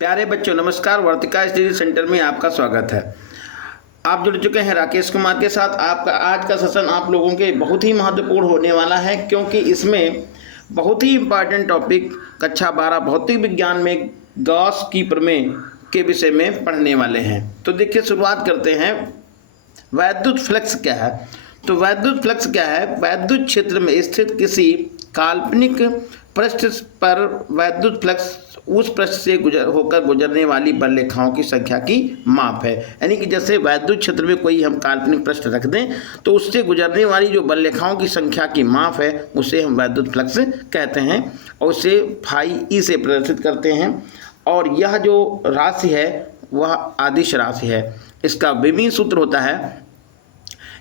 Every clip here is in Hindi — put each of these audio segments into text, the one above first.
प्यारे बच्चों नमस्कार। वर्तिका स्टडी सेंटर में आपका स्वागत है। आप जुड़ चुके हैं राकेश कुमार के साथ। आपका आज का सेशन आप लोगों के बहुत ही महत्वपूर्ण होने वाला है, क्योंकि इसमें बहुत ही इम्पॉर्टेंट टॉपिक कक्षा 12 भौतिक विज्ञान में गॉस की प्रमेय के विषय में पढ़ने वाले हैं। तो देखिए, शुरुआत करते हैं। वैद्युत फ्लक्स क्या है? तो वैद्युत फ्लक्स क्या है? वैद्युत क्षेत्र में स्थित किसी काल्पनिक पृष्ठ पर वैद्युत फ्लक्स उस पृष्ठ से होकर गुजरने वाली बल रेखाओं की संख्या की माप है। यानी कि जैसे वैद्युत क्षेत्र में कोई हम काल्पनिक पृष्ठ रख दें तो उससे गुजरने वाली जो बल रेखाओं की संख्या की माप है उसे हम वैद्युत फ्लक्स कहते हैं, और उसे फाई ई से प्रदर्शित करते हैं। और यह जो राशि है वह आदिश राशि है। इसका विमीय सूत्र होता है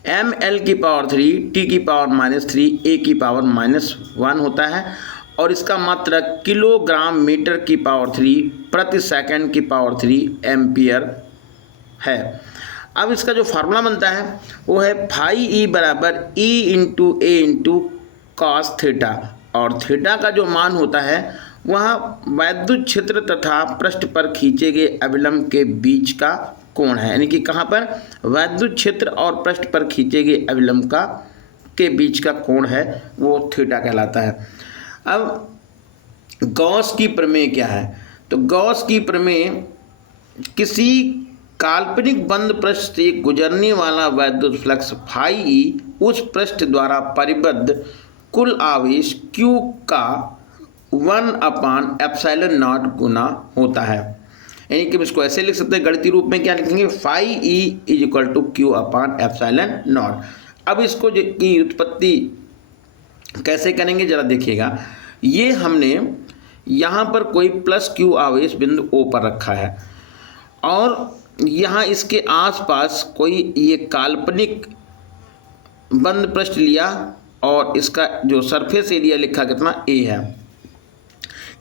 ml⁻3 t⁻³ a⁻³ होता है, और इसका मात्रक किलोग्राम मीटर की पावर 3 प्रति सेकंड की पावर 3 एम्पियर है। अब इसका जो फार्मूला बनता है वो है फाई ई बराबर ई इंटू ए इंटू कॉस थीटा, और थीटा का जो मान होता है वह वैद्युत क्षेत्र तथा पृष्ठ पर खींचे गए अभिलंब के बीच का कोण है। यानी कि कहाँ पर? वैद्युत क्षेत्र और पृष्ठ पर खींचे गए अभिलंब का के बीच का कोण है वो थीटा कहलाता है। अब गॉस की प्रमेय क्या है? तो गॉस की प्रमेय किसी काल्पनिक बंद पृष्ठ से गुजरने वाला वैद्युत फ्लक्स फाई ई उस पृष्ठ द्वारा परिबद्ध कुल आवेश Q का 1/ε0 गुना होता है। यानी कि इसको ऐसे लिख सकते हैं, गणितीय रूप में क्या लिखेंगे? Phi E = Q/ε0। अब इसको की उत्पत्ति कैसे करेंगे जरा देखिएगा। ये हमने यहाँ पर कोई +Q आवेश बिंदु O पर रखा है, और यहाँ इसके आसपास कोई ये काल्पनिक बंद पृष्ठ लिया, और इसका जो सरफेस एरिया लिखा कितना A है।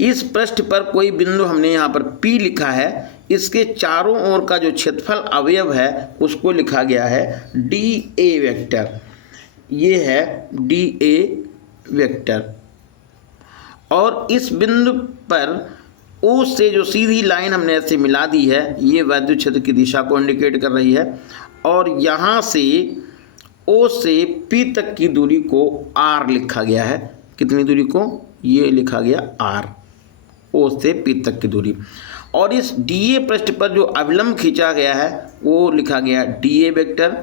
इस पृष्ठ पर कोई बिंदु हमने यहाँ पर P लिखा है। इसके चारों ओर का जो क्षेत्रफल अवयव है उसको लिखा गया है dA वेक्टर। ये है dA वेक्टर, और इस बिंदु पर O से जो सीधी लाइन हमने ऐसे मिला दी है ये वैद्युत क्षेत्र की दिशा को इंडिकेट कर रही है, और यहाँ से O से P तक की दूरी को R लिखा गया है। कितनी दूरी को? ये लिखा गया R, O से P तक की दूरी। और इस DA पृष्ठ पर जो अभिलंब खींचा गया है वो लिखा गया DA वेक्टर,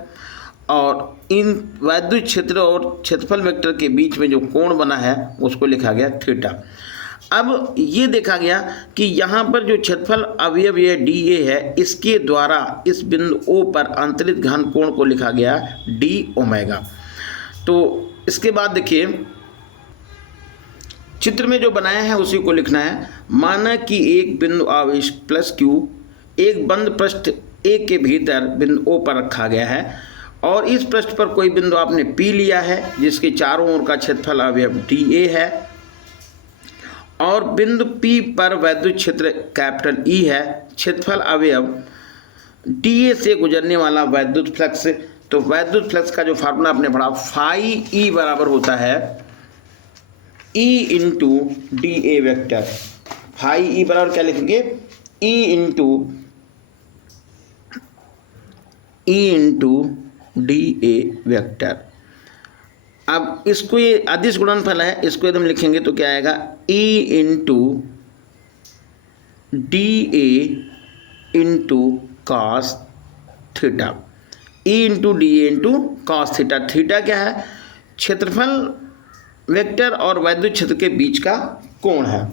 और इन वैद्युत क्षेत्र और क्षेत्रफल वेक्टर के बीच में जो कोण बना है उसको लिखा गया थीटा। अब ये देखा गया कि यहाँ पर जो क्षेत्रफल अवयव ये DA है, इसके द्वारा इस बिंदु O पर अंतरित घन कोण को लिखा गया dω। तो इसके बाद देखिए, चित्र में जो बनाया है उसी को लिखना है। माना कि एक बिंदु आवेश +Q एक बंद पृष्ठ A के भीतर बिंदु O पर रखा गया है, और इस पृष्ठ पर कोई बिंदु आपने P लिया है जिसके चारों ओर का क्षेत्रफल अवयव dA है, और बिंदु P पर वैद्युत क्षेत्र E है। क्षेत्रफल अवयव dA से गुजरने वाला वैद्युत फ्लक्स। तो वैद्युत फ्लक्स का जो फार्मूला आपने पढ़ा फाई ई बराबर होता है E into dA vector. Phi E बराबर क्या लिखेंगे? E into dA vector. अब इसको ये अदिश गुणनफल है, इसको एकदम लिखेंगे तो क्या आएगा? E into dA into cos theta. E into dA into cos theta. Theta क्या है? क्षेत्रफल वेक्टर और वैद्युत क्षेत्र के बीच का कोण है।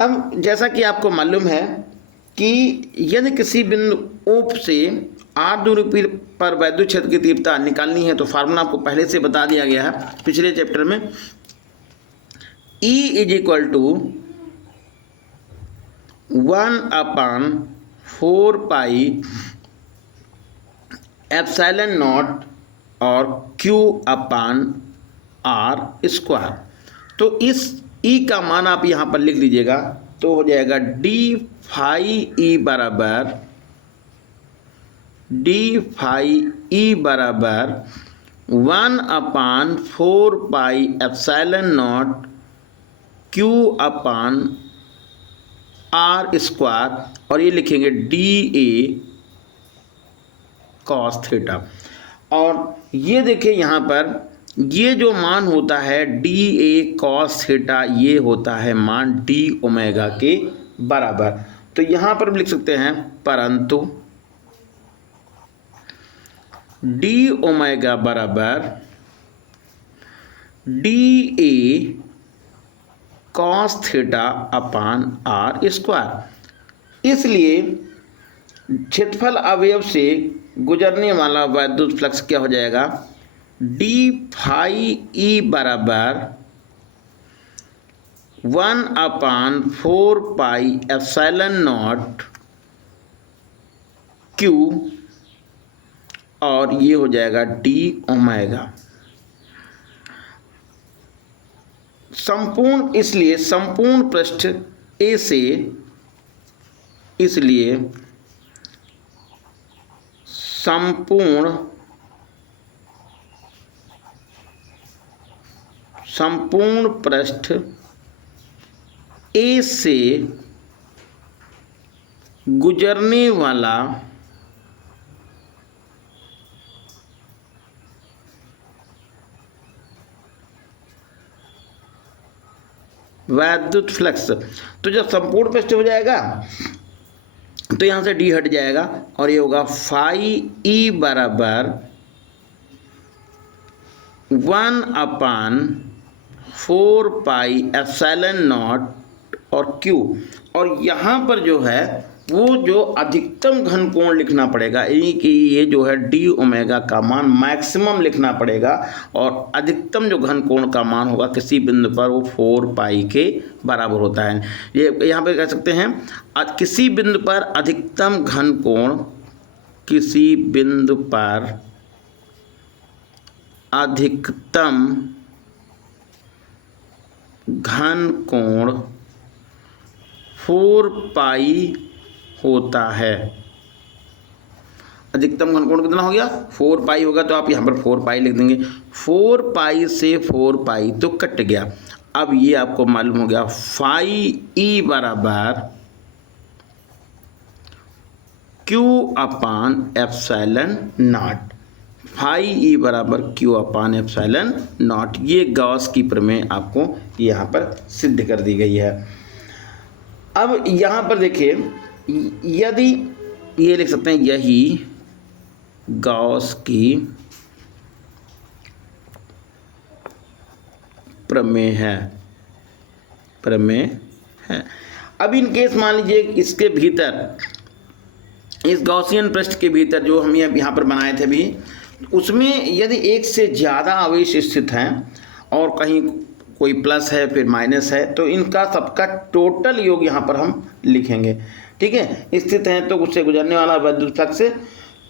अब जैसा कि आपको मालूम है कि यदि किसी बिंदु O से R दूरी पर वैद्युत क्षेत्र की तीव्रता निकालनी है तो फार्मूला आपको पहले से बता दिया गया है पिछले चैप्टर में। E = 1/4πε0 और Q/R²। तो इस E का मान आप यहाँ पर लिख लीजिएगा, तो हो जाएगा d फाई ई बराबर 1/4πε0 Q/R²। आर स्क्वायर और ये लिखेंगे डी ए कॉस थीटा। और ये देखिए यहाँ पर ये जो मान होता है डी ए कॉस थीटा, ये होता है मान डी ओमेगा के बराबर। तो यहाँ पर भी लिख सकते हैं परंतु डी ओमेगा बराबर D A cos theta upon R square. इसलिए क्षेत्रफल अवयव से गुजरने वाला वैद्युत फ्लक्स क्या हो जाएगा, डी फाई ई बराबर 1/4 पाई एप्सिलॉन नॉट क्यू और ये हो जाएगा डी ओमेगा। संपूर्ण, इसलिए संपूर्ण पृष्ठ ए से, इसलिए संपूर्ण पृष्ठ ए से गुजरने वाला वैद्युत फ्लक्स, तो जब संपूर्ण पृष्ठ हो जाएगा तो यहाँ से डी हट जाएगा और ये होगा फाई ई बराबर 1/4 पाई एप्सिलॉन नॉट और क्यू। और यहाँ पर जो है वो जो अधिकतम घन कोण लिखना पड़ेगा, यानी कि ये जो है डी ओमेगा का मान मैक्सिमम लिखना पड़ेगा और अधिकतम जो घन कोण का मान होगा किसी बिंदु पर वो 4 पाई के बराबर होता है। ये यहाँ पे कह सकते हैं किसी बिंदु पर अधिकतम घन कोण, किसी बिंदु पर अधिकतम घन कोण 4 पाई होता है। अधिकतम घन कोण कितना हो गया, 4 पाई होगा, तो आप यहाँ पर 4 पाई लिख देंगे। 4 पाई से 4 पाई तो कट गया। अब ये आपको मालूम हो गया फाई ई बराबर Q upon epsilon naught. Phi E बराबर क्यू अपान एप्सिलॉन नॉट। ये गॉस की प्रमेय आपको यहाँ पर सिद्ध कर दी गई है। अब यहाँ पर देखिए, यदि ये लिख सकते हैं यही गॉस की प्रमेय है। अब इन केस मान लीजिए इसके भीतर, इस गॉसियन पृष्ठ के भीतर जो हम यहाँ पर बनाए थे भी, उसमें यदि एक से ज़्यादा आवेश स्थित हैं और कहीं कोई प्लस है फिर माइनस है, तो इनका सबका टोटल योग यहाँ पर हम लिखेंगे। ठीक है, स्थित हैं तो उससे गुजरने वाला वैद्युत फ्लक्स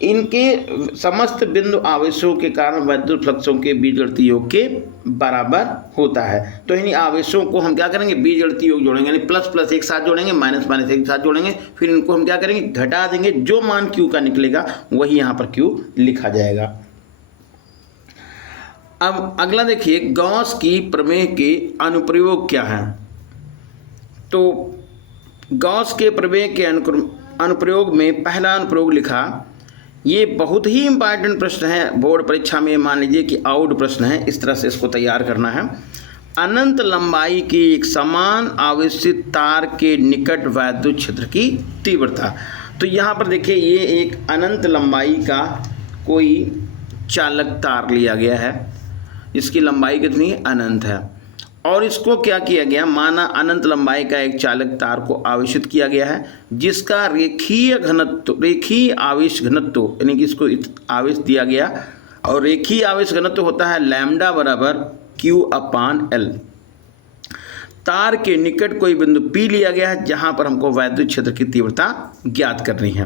इनके समस्त बिंदु आवेशों के कारण वैद्युत फ्लक्सों के बीजगणितीय योग के बराबर होता है। तो इन्हीं आवेशों को हम क्या करेंगे, बीजगणितीय योग जोड़ेंगे, यानी प्लस प्लस एक साथ जोड़ेंगे, माइनस माइनस एक साथ जोड़ेंगे, फिर इनको हम क्या करेंगे, घटा देंगे। जो मान क्यू का निकलेगा वही यहाँ पर क्यू लिखा जाएगा। अब अगला देखिए, गॉस की प्रमेय के अनुप्रयोग क्या हैं। तो गॉस के प्रमेय के अनुप्रयोग में पहला अनुप्रयोग लिखा, ये बहुत ही इम्पॉर्टेंट प्रश्न है बोर्ड परीक्षा में, मान लीजिए कि आउट प्रश्न है, इस तरह से इसको तैयार करना है। अनंत लंबाई की एक समान आवेशित तार के निकट वैद्युत क्षेत्र की तीव्रता। तो यहाँ पर देखिए, ये एक अनंत लंबाई का कोई चालक तार लिया गया है, इसकी लंबाई कितनी है, अनंत है, और इसको क्या किया गया, माना अनंत लंबाई का एक चालक तार को आवेशित किया गया है, जिसका रेखीय घनत्व, रेखीय आवेश घनत्व, यानी कि इसको आवेश दिया गया, और रेखीय आवेश घनत्व होता है लैम्डा बराबर क्यू अपान एल। तार के निकट कोई बिंदु P लिया गया है जहां पर हमको वैद्युत क्षेत्र की तीव्रता ज्ञात करनी है।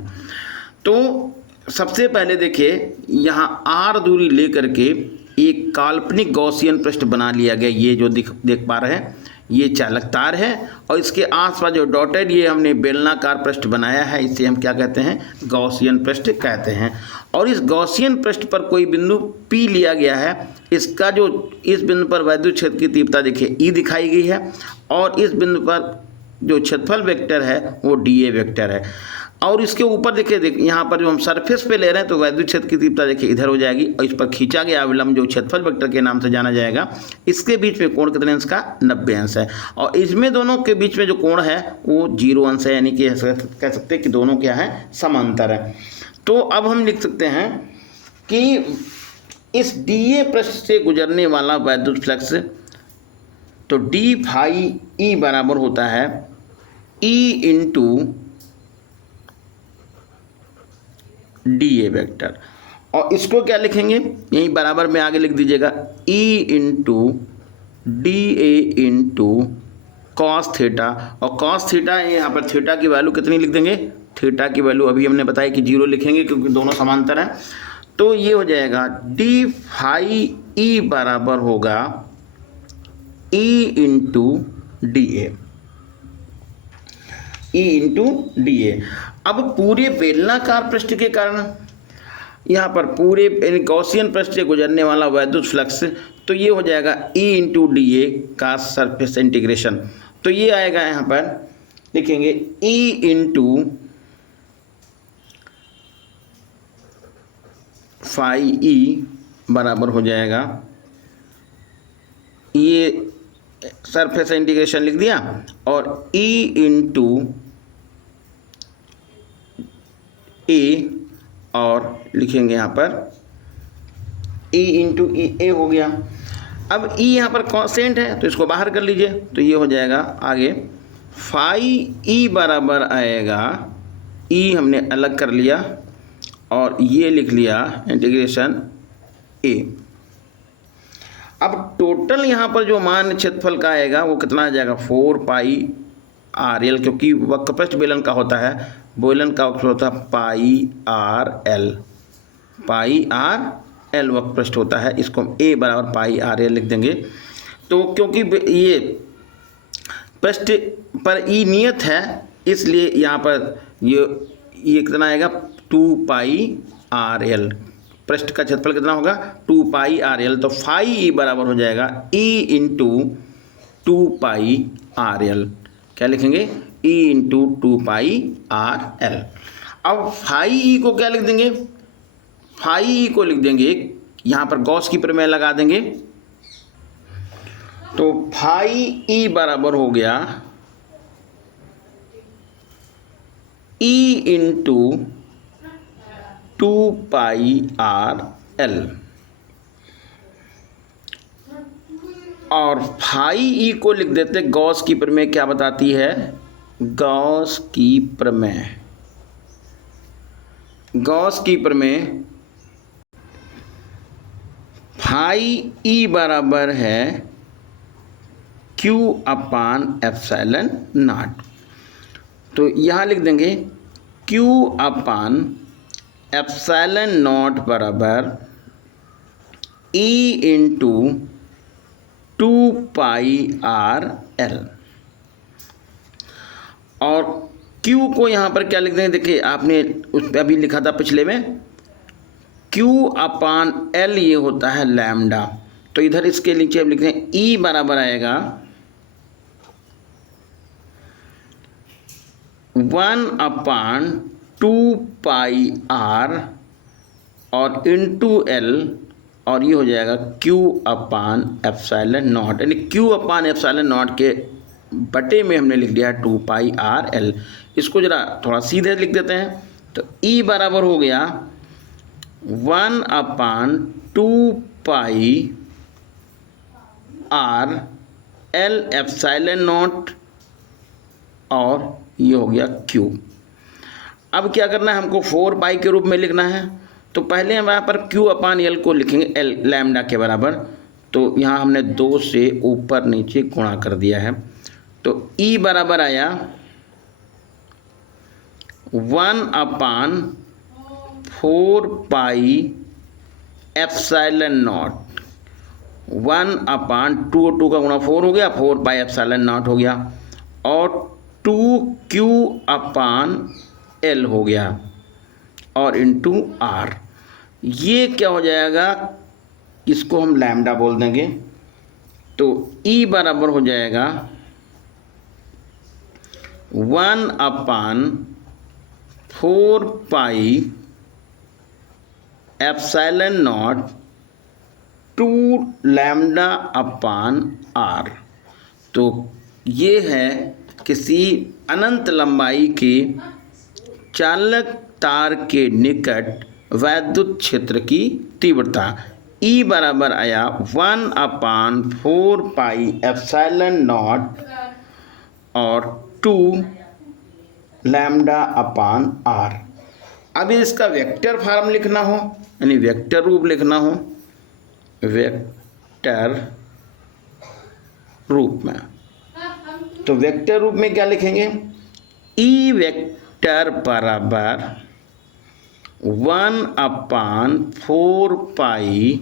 तो सबसे पहले देखिए, यहाँ R दूरी लेकर के एक काल्पनिक गॉसियन पृष्ठ बना लिया गया। ये जो देख पा रहे हैं, ये चालक तार है, और इसके आसपास जो डॉटेड ये हमने बेलनाकार पृष्ठ बनाया है, इसे हम क्या कहते हैं, गॉसियन पृष्ठ कहते हैं। और इस गॉसियन पृष्ठ पर कोई बिंदु P लिया गया है, इसका जो इस बिंदु पर वैद्युत क्षेत्र की तीव्रता देखिए E दिखाई गई है, और इस बिंदु पर जो क्षेत्रफल वेक्टर है वो dA वेक्टर है। और इसके ऊपर देखिए यहाँ पर जो हम सरफेस पे ले रहे हैं तो वैद्युत क्षेत्र की तीव्रता देखिए इधर हो जाएगी और इस पर खींचा गया अवलंब जो क्षेत्रफल वेक्टर के नाम से जाना जाएगा, इसके बीच में कोण कितने अंश का 90 अंश है। और इसमें दोनों के बीच में जो कोण है वो 0 अंश है, यानी कि कह सकते हैं कि दोनों क्या है, समांतर है। तो अब हम लिख सकते हैं कि इस DA पृष्ठ से गुजरने वाला वैद्युत फ्लक्स, तो d फाई E बराबर होता है E इंटू DA वेक्टर। और इसको क्या लिखेंगे, यही बराबर में आगे लिख दीजिएगा E into DA into cos theta. और कॉस थीटा यहाँ पर थीटा की वैल्यू कितनी लिख देंगे, थीटा की वैल्यू अभी हमने बताया कि 0 लिखेंगे क्योंकि दोनों समांतर हैं। तो ये हो जाएगा d फाई E बराबर होगा E into DA, E into DA। अब पूरे बेलनाकार पृष्ठ के कारण यहाँ पर पूरे गॉसियन पृष्ठ से गुजरने वाला वैद्युत फ्लक्स, तो ये हो जाएगा E इंटू DA का सरफेस इंटीग्रेशन। तो ये आएगा यहाँ पर लिखेंगे E इंटू फाई E बराबर हो जाएगा, ये सरफेस इंटीग्रेशन लिख दिया, और E इंटू A और लिखेंगे यहाँ पर E इंटू A हो गया। अब E यहाँ पर कांस्टेंट है तो इसको बाहर कर लीजिए, तो ये हो जाएगा आगे फाई E बराबर आएगा, E हमने अलग कर लिया और ये लिख लिया इंटीग्रेशन A। अब टोटल यहाँ पर जो मान क्षेत्रफल का आएगा वो कितना आ जाएगा, 4 पाई RL, क्योंकि वक्रपृष्ठ बेलन का होता है, बेलन का वक्र होता है पाई RL, पाई RL वक्रपृष्ठ होता है, इसको हम A बराबर पाई RL लिख देंगे। तो क्योंकि ये पृष्ठ पर E नियत है इसलिए यहाँ पर ये कितना आएगा, 2 पाई RL, पृष्ठ का क्षेत्रफल कितना होगा, 2 पाई RL। तो फाई E बराबर हो जाएगा E इंटू 2 पाई RL, क्या लिखेंगे, E इंटू 2 पाई RL। अब फाई E को क्या लिख देंगे, फाई E को लिख देंगे, यहाँ पर गॉस की प्रमेय लगा देंगे, तो फाई E बराबर हो गया E इंटू 2 पाई RL। और फाई E को लिख देते, गॉस की प्रमेय क्या बताती है, गॉस की प्रमेय, गॉस की प्रमेय फाई E बराबर है Q अपान एप्सिलॉन नॉट। तो यहाँ लिख देंगे Q अपान एप्सिलॉन नॉट बराबर E इंटू 2 पाई RL। और Q को यहाँ पर क्या लिख देंगे, देखिए आपने उस पर अभी लिखा था पिछले में, Q अपान L ये होता है लैम्डा, तो इधर इसके नीचे हम लिख दें E बराबर आएगा 1 अपान 2 पाई R और इंटू L, और ये हो जाएगा Q अपान एप्सिलॉन नॉट, यानी Q अपान एप्सिलॉन नॉट के बटे में हमने लिख दिया 2 पाई RL। इसको जरा थोड़ा सीधे लिख देते हैं, तो E बराबर हो गया 1 अपान 2 पाई RL एप्सिलॉन नॉट, और ये हो गया Q। अब क्या करना है, हमको 4 पाई के रूप में लिखना है, तो पहले हम यहाँ पर Q अपान L को लिखेंगे L लैम्डा के बराबर, तो यहाँ हमने 2 से ऊपर नीचे गुणा कर दिया है, तो E बराबर आया 1 अपान 4 पाई एप्सिलॉन नॉट, 1 अपान 2 का गुणा 4 हो गया, 4 पाई एप्सिलॉन नॉट हो गया, और 2Q अपान L हो गया, और इंटू R। ये क्या हो जाएगा, इसको हम लैम्डा बोल देंगे, तो E बराबर हो जाएगा 1/4 epsilon not 2 lambda upon r। तो ये है किसी अनंत लंबाई के चालक तार के निकट वैद्युत क्षेत्र की तीव्रता। E बराबर आया 1/4 एप्सिलॉन नॉट और 2 लैम्डा अपान r। अब इसका वेक्टर फॉर्म लिखना हो, यानी वेक्टर रूप लिखना हो, वेक्टर रूप में, तो वेक्टर रूप में क्या लिखेंगे? ई वेक्टर बराबर 1/4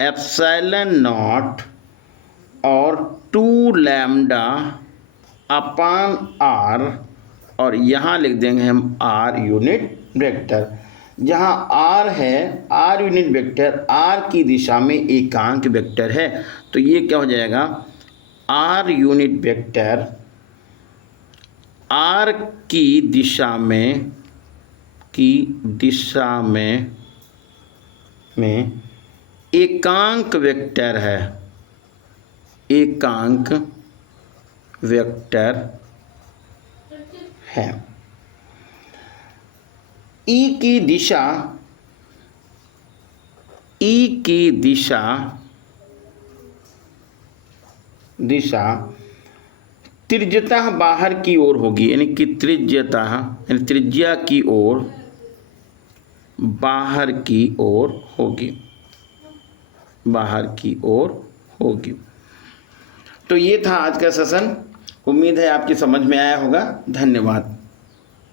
एप्सिलॉन नॉट और 2 लैम्डा अपान r, और यहाँ लिख देंगे हम r यूनिट वेक्टर। जहाँ r है, r यूनिट वेक्टर r की दिशा में एकांक वेक्टर है, तो ये क्या हो जाएगा? r यूनिट वेक्टर r की दिशा में एकांक वेक्टर है, एकांक वेक्टर है। E की दिशा त्रिज्यतः बाहर की ओर होगी, यानी कि त्रिज्या की ओर बाहर की ओर होगी। तो ये था आज का सेशन। उम्मीद है आपकी समझ में आया होगा। धन्यवाद।